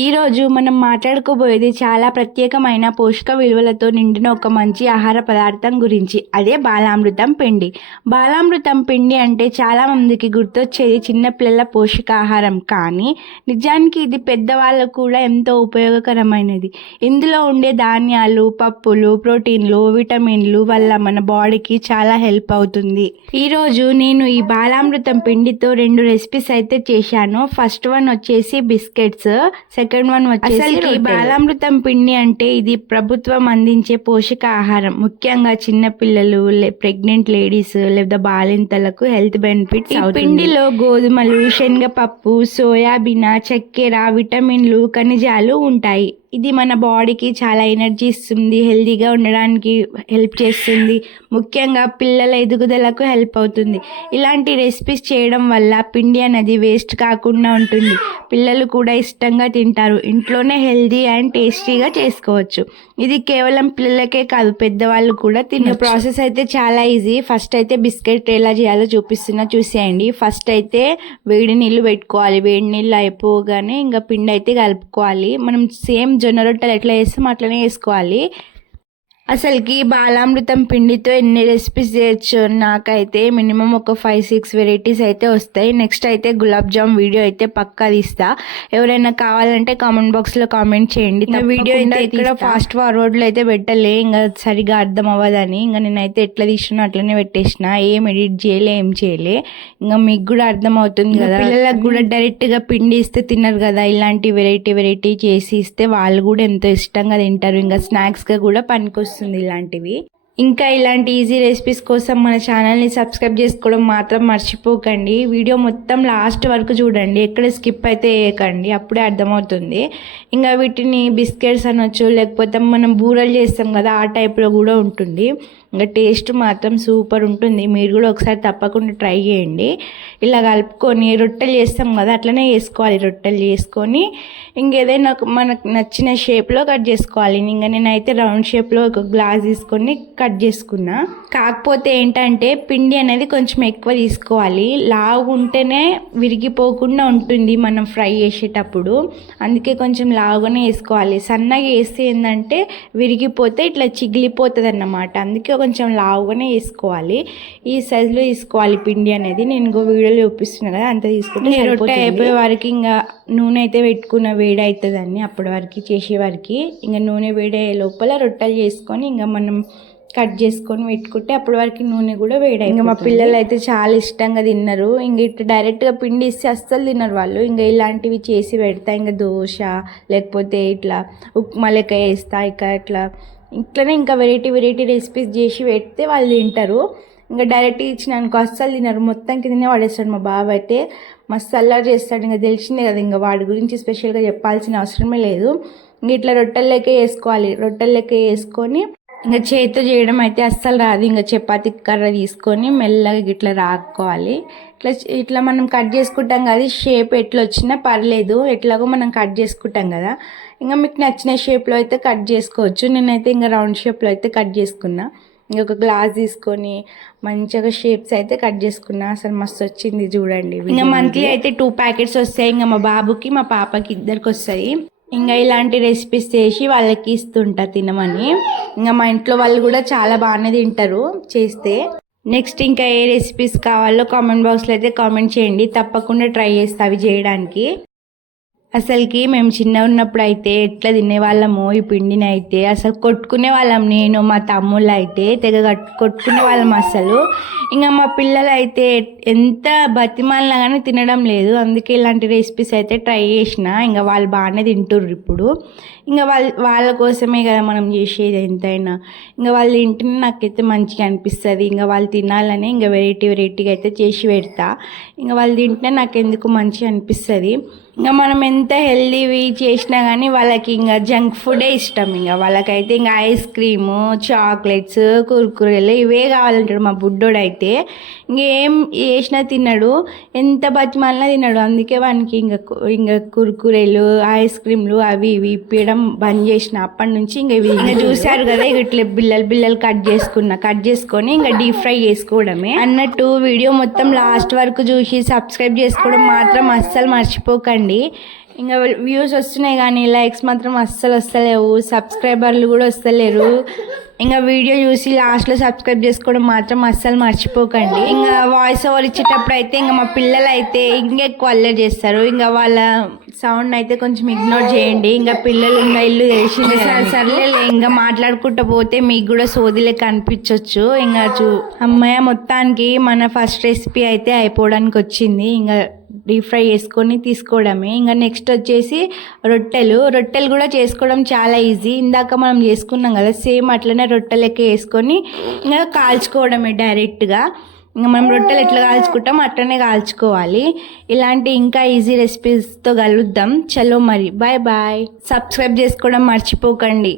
ఈరోజు మనం మాట్లాడుకోబోయేది చాలా ప్రత్యేకమైన పోషక విలువలతో నిండిన ఒక మంచి ఆహార పదార్థం గురించి. అదే బాలామృతం పిండి. బాలామృతం పిండి అంటే చాలామందికి గుర్తొచ్చేది చిన్నపిల్లల పోషకాహారం. కానీ నిజానికి ఇది పెద్దవాళ్ళకు కూడా ఎంతో ఉపయోగకరమైనది. ఇందులో ఉండే ధాన్యాలు పప్పులు ప్రోటీన్లు విటమిన్లు వల్ల మన బాడీకి చాలా హెల్ప్ అవుతుంది. ఈరోజు నేను ఈ బాలామృతం పిండితో రెండు రెసిపీస్ అయితే చేశాను. ఫస్ట్ వన్ వచ్చేసి బిస్కెట్స్ సెకండ్ వన్ వచ్చేసి అసలు ఈ బాలామృతం పిండి అంటే ఇది ప్రభుత్వం అందించే పోషక ఆహారం ముఖ్యంగా చిన్న పిల్లలు ప్రెగ్నెంట్ లేడీస్ లేదా బాలింతలకు హెల్త్ బెనిఫిట్ పిండిలో గోధుమలు శనగపప్పు సోయాబీన్ చక్కెర విటమిన్లు ఖనిజాలు ఉంటాయి. ఇది మన బాడీకి చాలా ఎనర్జీ ఇస్తుంది హెల్తీగా ఉండడానికి హెల్ప్ చేస్తుంది. ముఖ్యంగా పిల్లల ఎదుగుదలకు హెల్ప్ అవుతుంది. ఇలాంటి రెసిపీస్ చేయడం వల్ల పిండి అనేది వేస్ట్ కాకుండా ఉంటుంది. పిల్లలు కూడా ఇష్టంగా తింటారు ఇంట్లోనే హెల్తీ అండ్ టేస్టీగా చేసుకోవచ్చు. ఇది కేవలం పిల్లలకే కాదు పెద్దవాళ్ళు కూడా తినే ప్రాసెస్ అయితే చాలా ఈజీ. ఫస్ట్ అయితే బిస్కెట్ ఎలా చేయాలో చూపిస్తున్నా చూసేయండి. ఫస్ట్ అయితే వేడి నీళ్ళు పెట్టుకోవాలి. వేడి నీళ్ళు అయిపోగానే ఇంకా పిండి అయితే కలుపుకోవాలి. మనం సేమ్ జొన్న రొట్టెలు ఎట్లా వేస్తాం అట్లనే వేసుకోవాలి. అసలుకి బాలామృతం పిండితో ఎన్ని రెసిపీస్ చేయొచ్చు? నాకైతే మినిమం ఒక ఫైవ్ సిక్స్ వెరైటీస్ అయితే వస్తాయి. నెక్స్ట్ అయితే గులాబ్ జామ్ వీడియో అయితే పక్కా తీస్తా. ఎవరైనా కావాలంటే కామెంట్ బాక్స్లో కామెంట్ చేయండి. వీడియో ఇక్కడ ఫాస్ట్ ఫార్వర్డ్లో అయితే పెట్టలే. ఇంకా సరిగా అర్థం అవ్వదని ఇంకా నేనైతే ఎట్లా తీసినా అట్లనే పెట్టేసిన. ఏం ఎడిట్ చేయలే ఏం చేయలే. ఇంకా మీకు కూడా అర్థం అవుతుంది కదా. పిల్లలకు కూడా డైరెక్ట్గా పిండి ఇస్తే తినరు కదా. ఇలాంటి వెరైటీ వెరైటీ చేసి ఇస్తే వాళ్ళు కూడా ఎంతో ఇష్టంగా తింటారు. ఇంకా స్నాక్స్గా కూడా పనికొస్తుంది వస్తుంది ఇలాంటివి. ఇంకా ఇలాంటి ఈజీ రెసిపీస్ కోసం మన ఛానల్ని సబ్స్క్రైబ్ చేసుకోవడం మాత్రం మర్చిపోకండి. వీడియో మొత్తం లాస్ట్ వరకు చూడండి. ఎక్కడ స్కిప్ అయితే వేయకండి. అప్పుడే అర్థమవుతుంది. ఇంకా వీటిని బిస్కెట్స్ అనొచ్చు లేకపోతే మనం బూరలు చేస్తాం కదా ఆ టైప్లో కూడా ఉంటుంది. ఇంకా టేస్ట్ మాత్రం సూపర్ ఉంటుంది. మీరు కూడా ఒకసారి తప్పకుండా ట్రై చేయండి. ఇలా కలుపుకొని రొట్టెలు చేస్తాం కదా అట్లనే చేసుకోవాలి. రొట్టెలు చేసుకొని ఇంకేదైనా మనకు నచ్చిన షేప్లో కట్ చేసుకోవాలి. ఇంకా నేనైతే రౌండ్ షేప్లో ఒక గ్లాస్ తీసుకొని కట్ చేసుకున్నా. కాకపోతే ఏంటంటే పిండి అనేది కొంచెం ఎక్కువ తీసుకోవాలి. లావు ఉంటేనే విరిగిపోకుండా ఉంటుంది మనం ఫ్రై చేసేటప్పుడు. అందుకే కొంచెం లావుగానే వేసుకోవాలి. సన్నగా వేస్తే ఏంటంటే విరిగిపోతే ఇట్లా చిగిలిపోతుంది అన్నమాట అందుకే కొంచెం లావుగానే వేసుకోవాలి. ఈ సైజులో తీసుకోవాలి పిండి అనేది. నేను ఇంకో వీడియోలో చూపిస్తున్నా కదా అంత తీసుకుంటే రొట్టె అయిపోయే వరకు ఇంకా నూనె అయితే పెట్టుకున్న వేడి అవుతుందని అప్పటి వరకు చేసే వరకు. ఇంకా నూనె వేడే లోపల రొట్టెలు చేసుకొని ఇంకా మనం కట్ చేసుకొని పెట్టుకుంటే అప్పటి వరకు నూనె కూడా వేడి ఇంకా మా పిల్లలు అయితే చాలా ఇష్టంగా తిన్నారు. ఇంక ఇట్లా డైరెక్ట్గా పిండి ఇస్తే అస్సలు తిన్నారు వాళ్ళు. ఇంకా ఇలాంటివి చేసి పెడతా. ఇంకా దోశ లేకపోతే ఇట్లా ఉప్మా లెక్క వేస్తా ఇక ఇట్లా ఇట్లనే ఇంకా వెరైటీ వెరైటీ రెసిపీస్ చేసి పెడితే వాళ్ళు తింటారు. ఇంకా డైరెక్ట్ ఇచ్చినానుకో అస్సలు తినరు. మొత్తం కిందనే వాడేస్తాడు మా బాబు అయితే. మస్తు అల్లరి చేస్తాడు. ఇంకా తెలిసిందే కదా ఇంకా వాడి గురించి స్పెషల్గా చెప్పాల్సిన అవసరమే లేదు. ఇంక ఇట్లా రొట్టెల లెక్క వేసుకోవాలి. రొట్టెల లెక్క వేసుకొని ఇంకా చేతితో చేయడం అయితే అస్సలు రాదు. ఇంకా చపాతీ కర్ర తీసుకొని మెల్లగా ఇట్లా రాక్కోవాలి. ఇట్లా ఇట్లా మనం కట్ చేసుకుంటాం కదా షేప్ ఎట్లా వచ్చినా పర్లేదు. ఎట్లాగో మనం కట్ చేసుకుంటాం కదా. ఇంకా మీకు నచ్చిన షేప్లో అయితే కట్ చేసుకోవచ్చు. నేనైతే ఇంకా రౌండ్ షేప్లో అయితే కట్ చేసుకున్నా. ఇంకొక గ్లాస్ తీసుకొని మంచిగా షేప్స్ అయితే కట్ చేసుకున్నా. అసలు మస్తు వచ్చింది చూడండి ఇంకా మంత్లీ అయితే టూ ప్యాకెట్స్ వస్తాయి. ఇంకా మా బాబుకి మా పాపకి ఇద్దరికి వస్తాయి. ఇంకా ఇలాంటి రెసిపీస్ చేసి వాళ్ళకి ఇస్తుంటా తినమని. ఇంకా మా ఇంట్లో వాళ్ళు కూడా చాలా బాగానే తింటారు చేస్తే. నెక్స్ట్ ఇంకా ఏ రెసిపీస్ కావాలో కామెంట్ బాక్స్లో అయితే కామెంట్ చేయండి. తప్పకుండా ట్రై చేస్తా అవి చేయడానికి. అసలుకి మేము చిన్న ఉన్నప్పుడు అయితే ఎట్లా తినేవాళ్ళము ఈ పిండిని అయితే అసలు కొట్టుకునే వాళ్ళం. నేను మా తమ్ముళ్ళు అయితే తెగ కొట్టుకునే వాళ్ళం అసలు. ఇంకా మా పిల్లలు అయితే ఎంత బతిమాలినా కానీ తినడం లేదు. అందుకే ఇలాంటి రెసిపీస్ అయితే ట్రై చేసిన. ఇంకా వాళ్ళు బాగానే తింటుర్రు ఇప్పుడు. ఇంకా వాళ్ళ వాళ్ళ కోసమే కదా మనం చేసేది ఎంతైనా. ఇంకా వాళ్ళు తింటేనే నాకైతే మంచిగా అనిపిస్తుంది. ఇంకా వాళ్ళు తినాలని ఇంకా వెరైటీ వెరైటీగా అయితే చేసి పెడతా. ఇంకా వాళ్ళు తింటే నాకు ఎందుకు మంచిగా అనిపిస్తుంది. ఇంకా మనం ఎంత హెల్దీవి చేసినా కానీ వాళ్ళకి ఇంకా జంక్ ఫుడే ఇష్టం. ఇంకా వాళ్ళకైతే ఇంకా ఐస్ క్రీము చాక్లెట్స్ కుర్కురేలు ఇవే కావాలంటాడు మా బుడ్డోడు అయితే ఇంకేం చేసినా తిన్నాడు ఎంత బతిమాలినా తిన్నాడు అందుకే వానికి ఇంకా ఇంకా కుర్కురేలు ఐస్ క్రీమ్లు అవి ఇవి ఇప్పించడం బంద్ చేసిన. అప్పటి నుంచి ఇంకా ఇవి ఇంకా చూశారు కదా ఇట్లా బిల్లలు బిల్లలు కట్ చేసుకున్నా. కట్ చేసుకొని ఇంకా డీప్ ఫ్రై చేసుకోవడమే. అన్నట్టు వీడియో మొత్తం లాస్ట్ వరకు చూసి సబ్స్క్రైబ్ చేసుకోవడం మాత్రం అస్సలు మర్చిపోకండి. అండి ఇంకా వ్యూస్ వస్తున్నాయి కానీ లైక్స్ మాత్రం అస్సలు వస్తలేవు. సబ్స్క్రైబర్లు కూడా వస్తలేరు. ఇంకా వీడియో చూసి లాస్ట్లో సబ్స్క్రైబ్ చేసుకోవడం మాత్రం అస్సలు మర్చిపోకండి. ఇంకా వాయిస్ ఓవర్ ఇచ్చేటప్పుడు అయితే ఇంకా మా పిల్లలు అయితే ఇంకా ఎక్కువ అల్లరి చేస్తారు. ఇంకా వాళ్ళ సౌండ్ అయితే కొంచెం ఇగ్నోర్ చేయండి. ఇంకా పిల్లలు ఇంకా ఇల్లు తెలిసింది. సరే సర్లే ఇంకా మాట్లాడుకుంటూ పోతే మీకు కూడా సోదిలే కనిపించవచ్చు ఇంకా చూ అమ్మాయి మొత్తానికి మన ఫస్ట్ రెసిపీ అయితే అయిపోవడానికి వచ్చింది. ఇంకా డీప్ ఫ్రై చేసుకొని తీసుకోవడమే. ఇంకా నెక్స్ట్ వచ్చేసి రొట్టెలు. రొట్టెలు కూడా చేసుకోవడం చాలా ఈజీ ఇందాక మనం చేసుకున్నాం కదా సేమ్ అట్లనే రొట్టెలెక్క వేసుకొని ఇంకా కాల్చుకోవడమే డైరెక్ట్గా ఇంకా మనం రొట్టెలు ఎట్లా కాల్చుకుంటాం అట్లనే కాల్చుకోవాలి. ఇలాంటి ఇంకా ఈజీ రెసిపీస్తో కలుద్దాం. చలో మరి. బాయ్ బాయ్ సబ్స్క్రైబ్ చేసుకోవడం మర్చిపోకండి.